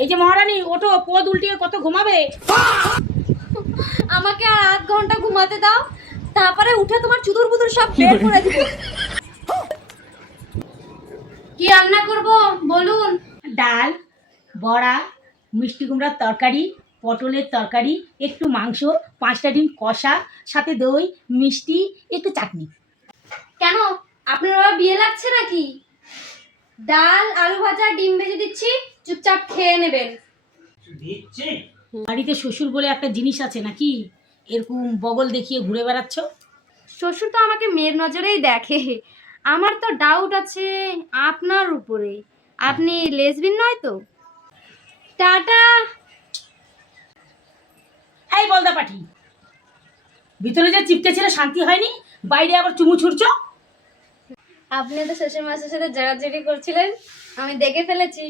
এই যে মহারানী, ওঠো, পদ উল্টিয়ে কত ঘুমাবে? আমাকে আর আধ ঘন্টা ঘুমাতে দাও, তারপরে উঠে তোমার চুদুর বুদুর সব বের করে দিব। কি রান্না করব বলুন? ডাল, বড়া, মিষ্টি কুমড়ার তরকারি, পটলের তরকারি, একটু মাংস, 5টা ডিম কষা, সাথে দই, মিষ্টি, একটু চাটনি। কেন, আপনার বাবা বিয়ে লাগছে নাকি? ডাল, আলু ভাজা, ডিম ভেজে দিচ্ছি, চুপচাপ খেয়ে নেবেন। বাড়িতে শ্বশুর বলে একটা জিনিস আছে নাকি? এরকম বগল দেখিয়ে ঘুরে বেড়াচ্ছ। শ্বশুর তো আমাকে মেয়ের নজরেই দেখে। আমার তো ডাউট আছে আপনার উপরে, আপনি লেসবিন নয় তো? টাটা। এই বলদা পাঠি, ভিতরে যে চিপকে ছিল শান্তি হয়নি, বাইরে আবার চুমু ছুড়ছ। আপনি তো শ্বশুর মাসের সাথে জড়াজড়ি করছিলেন, আমি দেখে ফেলেছি।